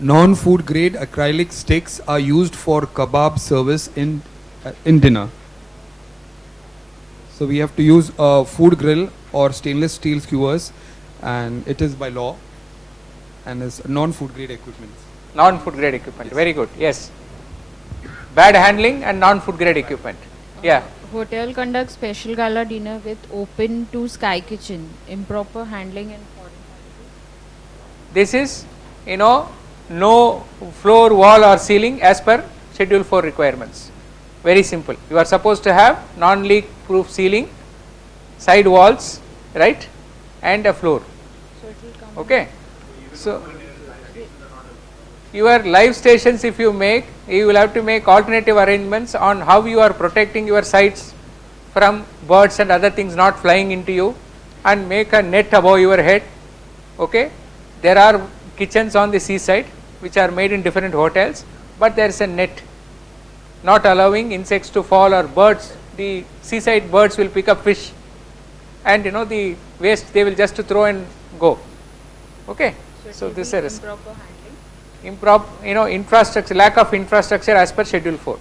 Non-food grade acrylic sticks are used for kebab service in dinner. So we have to use a food grill or stainless steel skewers, and it is by law, and is non-food grade equipment. Non-food grade equipment. Yes. Very good. Yes. Bad handling and non-food grade equipment. Yeah. Hotel conducts special gala dinner with open to sky kitchen. Improper handling and foreign countries. This is, no floor, wall or ceiling as per Schedule 4 requirements. Very simple. You are supposed to have non-leak proof ceiling, side walls, right, and a floor. So it will come. Okay. So your live stations, if you make, you will have to make alternative arrangements on how you are protecting your sites from birds and other things not flying into you, and make a net above your head. Okay. There are kitchens on the seaside which are made in different hotels, but there is a net not allowing insects to fall or birds. The seaside birds will pick up fish, and the waste they will just throw and go. Okay. So this is a risk. Improper handling. Infrastructure, lack of infrastructure as per Schedule 4.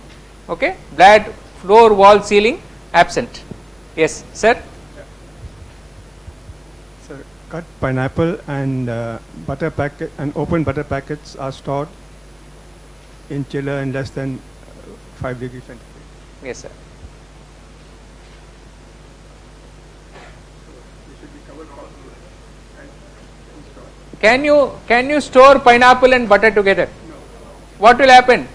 Okay. Bad floor, wall, ceiling absent. Yes, sir. Sir, cut pineapple and butter packet and open butter packets are stored in chiller in less than 5 degrees centigrade. Yes, sir. Can you store pineapple and butter together? No. What will happen?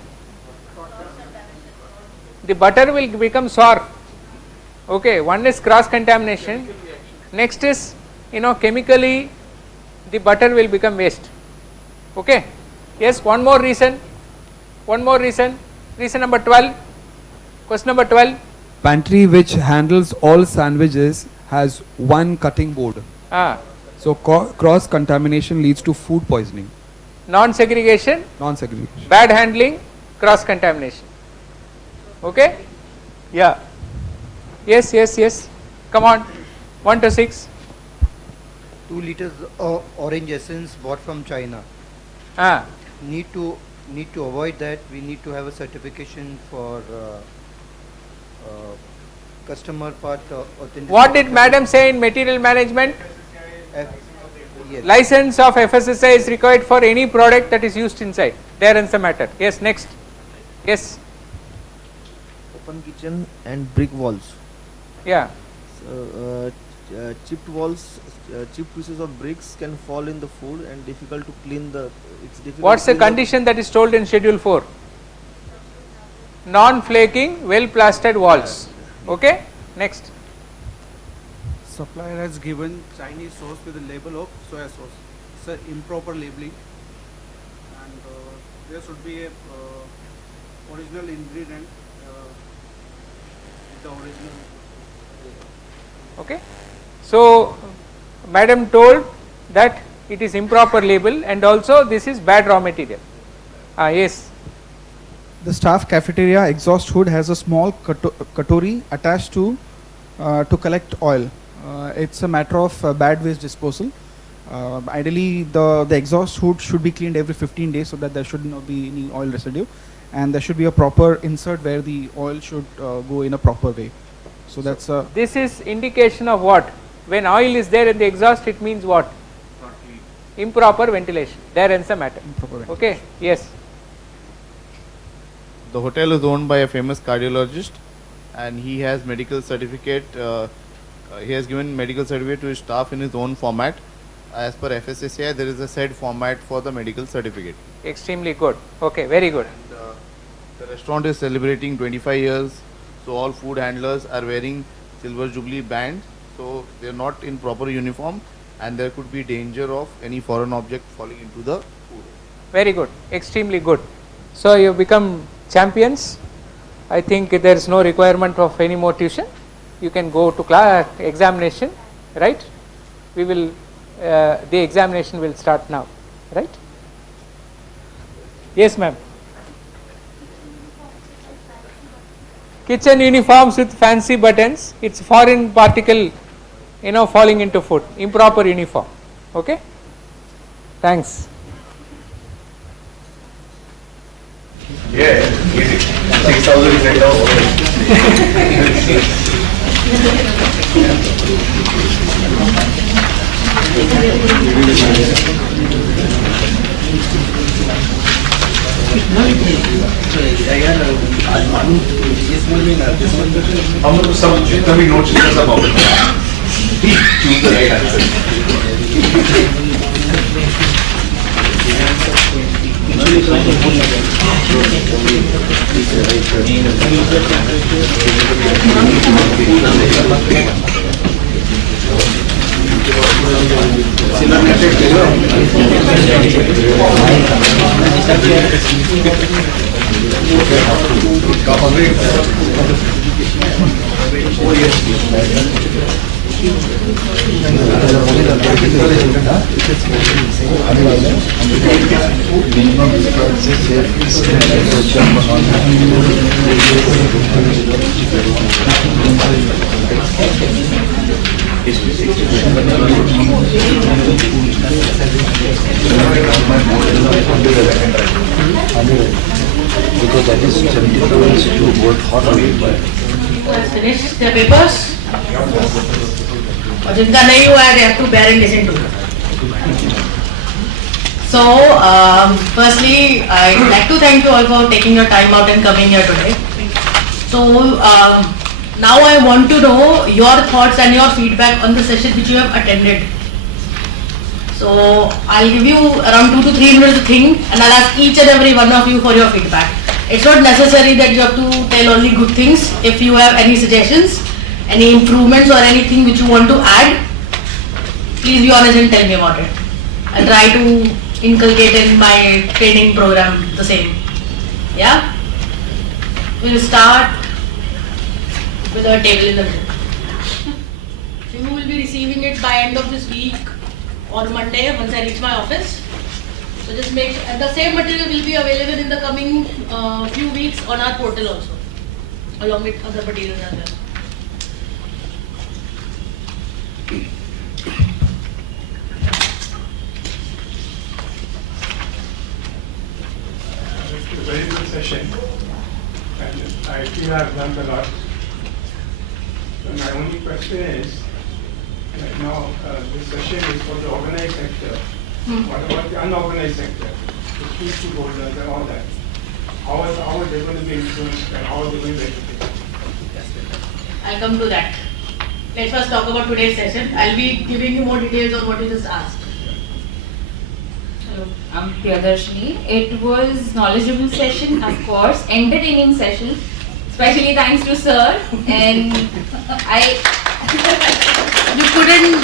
The butter will become sour. Okay, one is cross contamination. Next is, chemically the butter will become waste. Okay. Yes, one more reason. Reason number 12. Question number 12. Pantry which handles all sandwiches has one cutting board. So cross contamination leads to food poisoning. Non-segregation. Non-segregation. Bad handling, cross contamination. Okay. Yeah. Yes. Come on. 1 to 6. 2 liters orange essence bought from China. Need to avoid that. We need to have a certification for customer part authenticity. What did madam say in material management? Yes. License of FSSAI is required for any product that is used inside. There ends the matter. Yes, next. Yes. Open kitchen and brick walls. Yeah. So, chipped walls, chipped pieces of bricks can fall in the food and difficult to clean the. It's difficult. What's the condition that is told in Schedule 4? Non-flaking, well plastered walls. Okay. Next. Supplier has given Chinese sauce with a label of soya sauce. Sir, improper labeling, and there should be a original ingredient with the original. Okay. So madam told that it is improper label, and also this is bad raw material. Yes. The staff cafeteria exhaust hood has a small katori attached to collect oil. It's a matter of bad waste disposal. Ideally, the exhaust hood should be cleaned every 15 days so that there should not be any oil residue, and there should be a proper insert where the oil should go in a proper way. So that's this is indication of what? When oil is there in the exhaust, it means what? Improper ventilation. There ends the matter. Okay. Yes. The hotel is owned by a famous cardiologist, and he has medical certificate. He has given medical certificate to his staff in his own format. As per FSSAI, there is a said format for the medical certificate. Extremely good. Okay, very good. And, the restaurant is celebrating 25 years, so all food handlers are wearing silver jubilee band. So they are not in proper uniform, and there could be danger of any foreign object falling into the food. Very good. Extremely good. So you become champions. I think there is no requirement of any more tuition. You can go to class examination, right? We will, the examination will start now, right? Yes, ma'am. Kitchen uniforms with fancy buttons. It's foreign particle, falling into food. Improper uniform. Okay. Thanks. Yeah, easy. 6,000 is right हम लोग सब जितना भी notes है सब option choose the right answer because that is 72 is to work hot on it. Finish the papers. और जिनका नहीं हुआ है, they have to bear and listen to. So, firstly, I'd like to thank you all for taking your time out and coming here today. So, now I want to know your thoughts and your feedback on the session which you have attended. So, I'll give you around 2 to 3 minutes to think, and I'll ask each and every one of you for your feedback. It's not necessary that you have to tell only good things. If you have any suggestions, any improvements or anything which you want to add, please be honest and tell me about it. I'll try to inculcate in my training program the same. Yeah? We'll start with our table in the middle. So you will be receiving it by end of this week or Monday once I reach my office. So just make sure, and the same material will be available in the coming few weeks on our portal also, along with other materials as well. It's a very good session, and I feel I've learned a lot. So my only question is, like now, this session is for the organized sector. What about the unorganized sector? The key holders and all that. How are they going to be influenced and how are they going to benefit? I'll come to that. Let's first talk about today's session. I'll be giving you more details on what you just asked. Hello, I'm Priyadarshini. It was knowledgeable session, of course, entertaining session. Especially thanks to sir, and you couldn't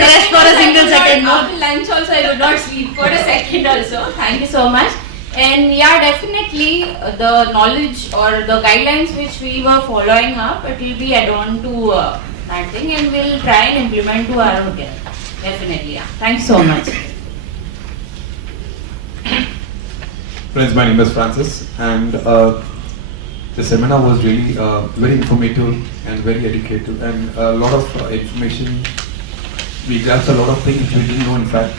rest for a single second. After lunch also I would not sleep for a second also. Thank you so much. And yeah, definitely the knowledge or the guidelines which we were following up, it will be add-on to that thing, and we'll try and implement to our own care. Definitely, yeah. Thanks so much. Friends, my name is Francis, and the seminar was really very informative and very educative, and a lot of information. We grasped a lot of things which we didn't know, in fact,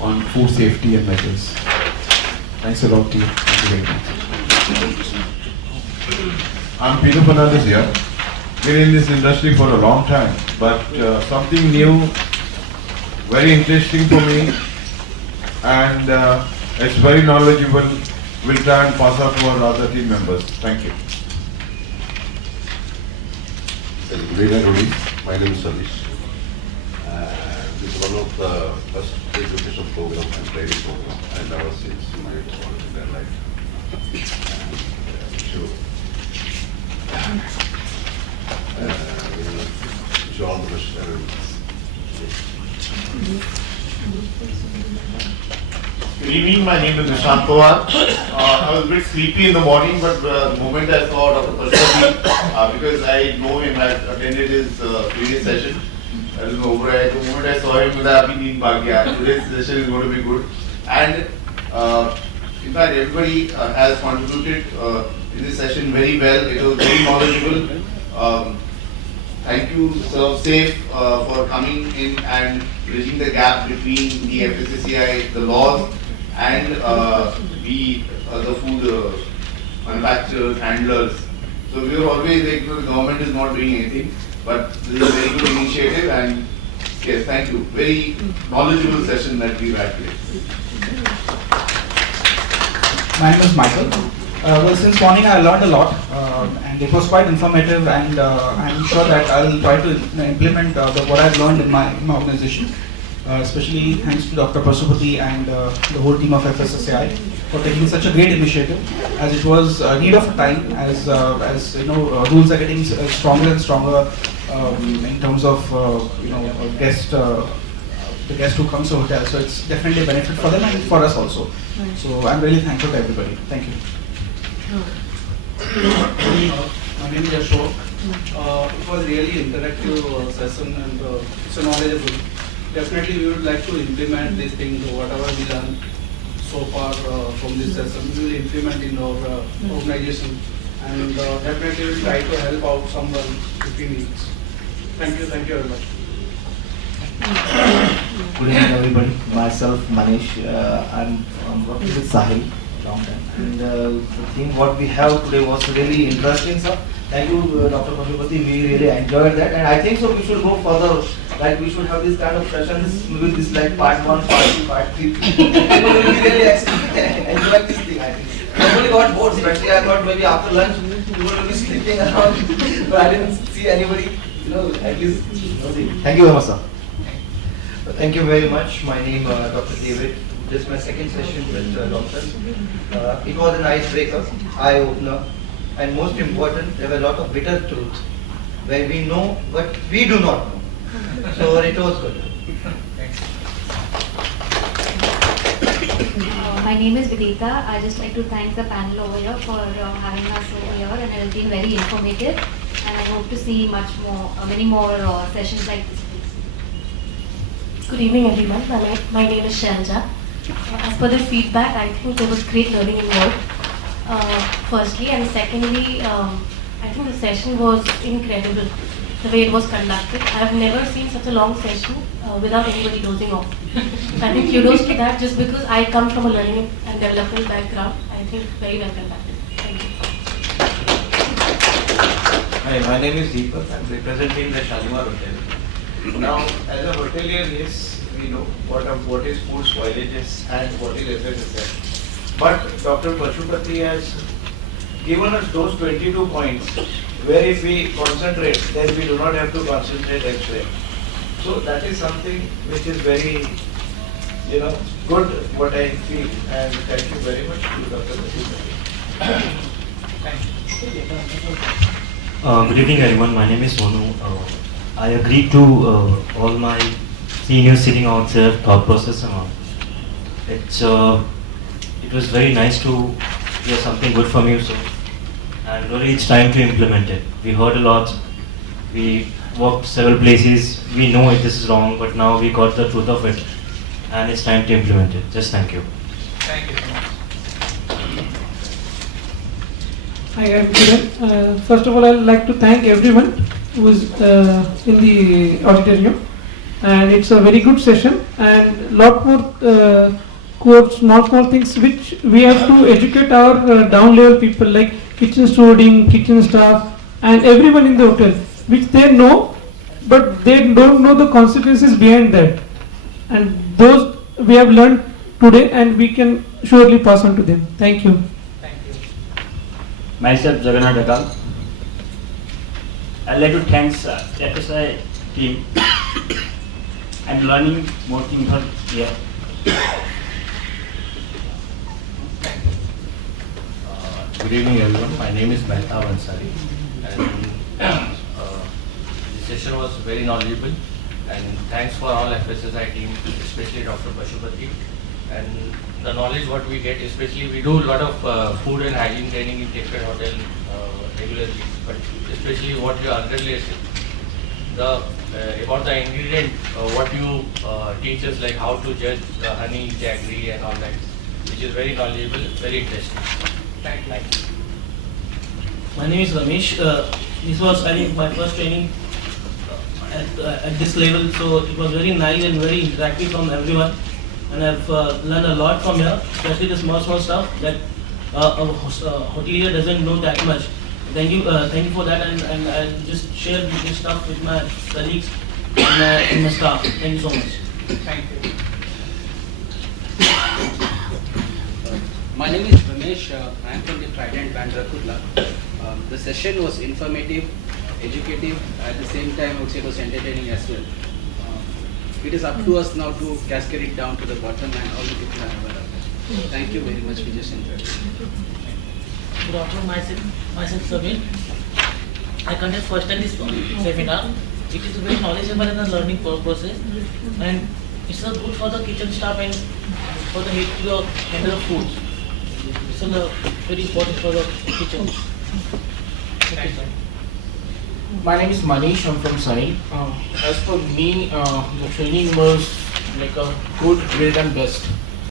on food safety and measures. Thanks a lot to you. Thank you very much. I'm Peter Fernandez here. Been in this industry for a long time, but something new, very interesting for me, and it's very knowledgeable. We'll try and pass out to our other team members. Thank you. Good evening, my name is Sadish. This is one of the first education program and training program, and I was since my college in their life. Sure. Wish you all the best. Good evening, my name is Nishant Pawar. I was a bit sleepy in the morning, but the moment I saw Dr. Pashwati, because I know him, I attended his previous session. I don't know, but the moment I saw him, today's session is going to be good. And in fact, everybody has contributed in this session very well. It was very knowledgeable. Thank you, Serve Safe, for coming in and bridging the gap between the FSSAI, the laws, and the food manufacturers, handlers. So we were always like, the government is not doing anything, but this is a very good initiative, and yes, thank you. Very knowledgeable session that we've had today. My name is Michael. Well, since morning I learned a lot, and it was quite informative, and I'm sure that I'll try to implement what I've learned in my organization. Especially thanks to Dr. Pasupati and the whole team of FSSAI for taking such a great initiative, as it was a need of time, as you know, rules are getting stronger and stronger in terms of the guest who comes to hotel. So it's definitely a benefit for them and for us also. So I'm really thankful to everybody. Thank you. My name is Ashok. It was really interactive session, and it's knowledgeable. Definitely we would like to implement these things, whatever we learned so far from this session, we will implement in our organization, and definitely we will try to help out someone if he needs. Thank you very much. Good evening everybody, myself Manish, I'm working with Sahil long time, and the thing what we have today was really interesting, sir. Thank you, Dr. Pasupati, we really enjoyed that, and I think so we should go further, like we should have this kind of sessions with this like part 1, part 2, part 3. People will really enjoy this thing, I think. Nobody got bored, especially I thought maybe after lunch people will be sleeping around, but I didn't see anybody, at least. Thank you very much, sir. Thank you very much. My name is Dr. David. This is my second session with doctor. It was an icebreaker, eye-opener, and most important, there were a lot of bitter truths where we know but we do not know. So it was good. Thanks. My name is Vidita. I just like to thank the panel over here for having us over here, and it has been very informative. And I hope to see many more sessions like this. Good evening everyone, my name is Shalja. As per the feedback, I think there was great learning involved, firstly, and secondly, I think the session was incredible, the way it was conducted. I have never seen such a long session without anybody dozing off. So I think kudos to that, just because I come from a learning and development background. I think very well conducted. Thank you. Hi, my name is Deepak. I'm representing the Shalimar Hotel. Now, as a hotelier, yes, we know what is food spoilages and what is FSSAI. But Dr. Pasupati has given us those 22 points where if we concentrate, then we do not have to concentrate elsewhere. So that is something which is very, good, what I feel. And thank you very much to Dr. Pasupati. Good evening everyone, my name is Sonu. I agree to all my seniors sitting out there, thought process and all. It was very nice to hear something good from you, so, and really it's time to implement it. We heard a lot, we worked several places, we know this is wrong, but now we got the truth of it, and it's time to implement it. Just thank you. Thank you so much. Hi, I'm Kiran. First of all, I'd like to thank everyone who is in the auditorium, and it's a very good session, and lot more small things which we have to educate our down level people like kitchen stewarding, kitchen staff, and everyone in the hotel, which they know, but they don't know the consequences behind that, and those we have learned today, and we can surely pass on to them. Thank you. Myself, Jagannath Dakal. I'd like to thank FSSAI team. I'm learning more things here. Good evening everyone, my name is Mehta Ansari, and the session was very knowledgeable, and thanks for all FSSAI team, especially Dr. Pasupati, and the knowledge what we get, especially we do a lot of food and hygiene training in different hotel regularly, but especially what you underlay about the ingredient, what you teach us, like how to judge the honey, jaggery and all that, which is very knowledgeable, very interesting. Thank you. My name is Ramesh. This was, I think, my first training at this level, so it was very nice and very interactive from everyone. and I've learned a lot from here, especially the small stuff that a hotelier doesn't know that much. Thank you for that, and I'll just share this stuff with my colleagues and my staff. Thank you so much. Thank you. My name is Ramesh. I am from the Trident Band Rakutla. The session was informative, educative, at the same time I would say it was entertaining as well. It is up to us now to cascade it down to the bottom and all the people are aware of it. Thank you very much. We just enjoyed it. Good afternoon, myself Sabir. I conduct first time this seminar. It is very knowledgeable in the learning process, and it's good for the kitchen staff and for the head to handle the food. It's very important for the kitchen. Thank you. My name is Manish. I'm from Sai. As for me, the training was like a good, great and best.